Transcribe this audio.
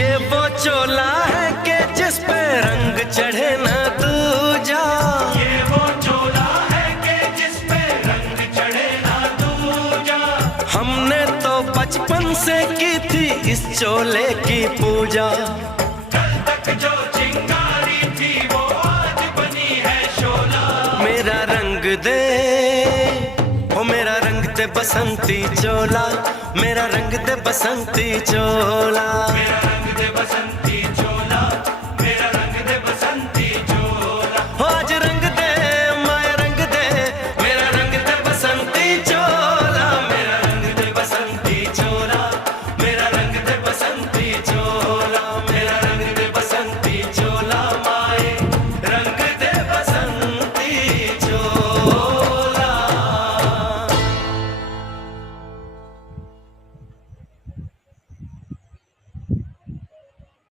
ये वो चोला है कि जिस पे रंग चढ़े ना दूजा। ये वो चोला है कि जिस पे रंग चढ़े ना दूजा। हमने तो बचपन से की थी इस चोले की पूजा। कल तक जो चिंगारी थी वो आज बनी है शोला। मेरा रंग दे ओ मेरा रंग दे बसंती चोला, मेरा रंग दे बसंती चोला। मेरा रंग दे बसंती